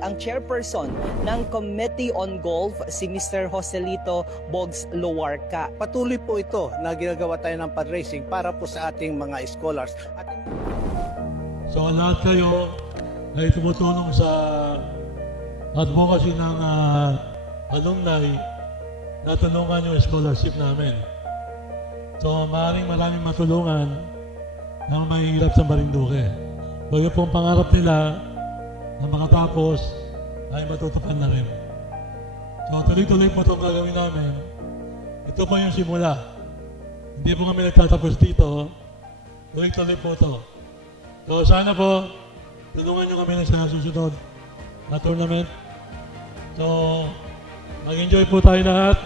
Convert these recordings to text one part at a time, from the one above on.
ang chairperson ng Committee on Golf, si Mr. Joselito Bogs Luarca. Patuloy po ito na ginagawa tayo ng fundraising para po sa ating mga scholars. So lahat kayo ay tumutulong sa advocacy ng alumni na tulungan yung scholarship namin. So maraming matulungan ng mahihirap sa Marinduque. So yung pong pangarap nila na makatapos ay matutupad na rin. So tuloy-tuloy po itong gagawin namin. Ito po yung simula. Hindi po kami nagtatapos dito. Tuloy-tuloy po ito. So sana po, tulungan nyo kami sa susunod na tournament. So, mag-enjoy po tayo lahat.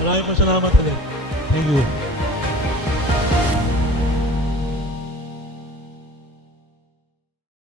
Maraming salamat ulit. Thank you.